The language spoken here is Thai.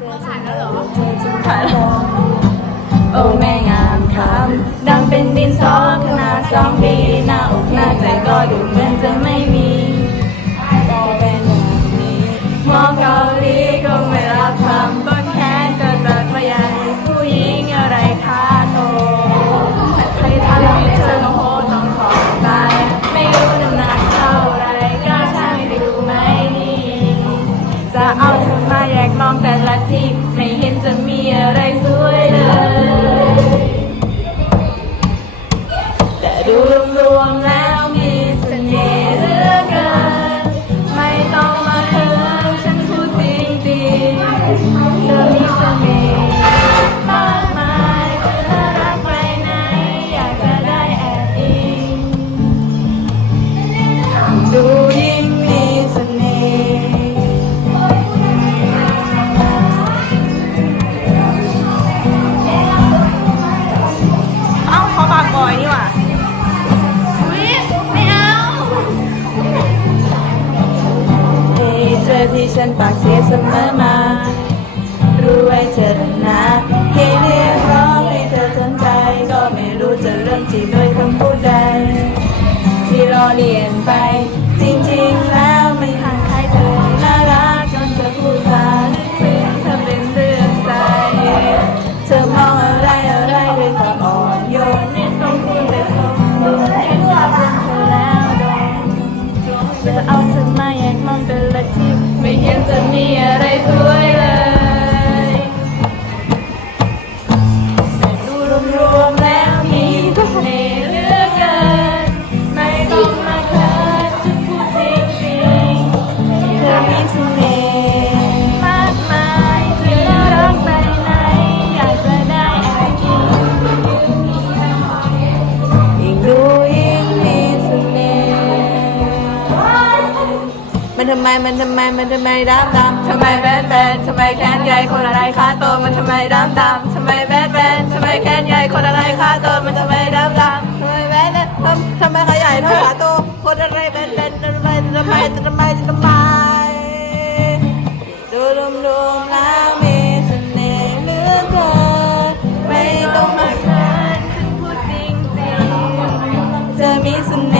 เจอฉันแล้วเหรอจอฉันถ่ายแล้วโอ้แม่งามคำดังเป็นดินสอขนาดสองดีหน้าอกหน้าใจก็ดูเหมือนจะไม่มีก็เป็นอย่างนี้หมอเกาหลีคงไม่รับคำต้นแขนก็จะกระยายผู้หญิงอะไรค่าโตใครทำให้เธอโมโหต้องขอตายไม่รู้น้ำหนักเท่าไรก็ช่างไม่ดูไหมนี่จะเอาเธอมาแยกมองแต่ ล อยนี่หว่าไม่เอาเฮ้เจอที่ฉันปากเสียเสมอมา รู้ไว้เธอนะแค่เรียกร้องให้เธอสนใจ ก็ไม่รู้จะเริ่มจีบด้วยคำพูดใด ที่รอเรียนไป ทีไม่เมันทำไมมันทำไมมันทำไมดำดำทำไมแบนแบนทำไมแขนใหญ่คนอะไรคะโตมันทำไมดำดำทำไมแบนแบนทำไมแขนใหญ่คนอะไรคะโตมันทำไมดำดำทำไมแบนแบนทำทำไมขยายเท่าขาโตคนอะไรแบนแบนทำไมทำไมทำไมทำไมดูรวมรวมแลมีเสน่ห์เหลือเกินไม่ต้องมาคันคือพูดจริงจริงจะมีเสน่ห์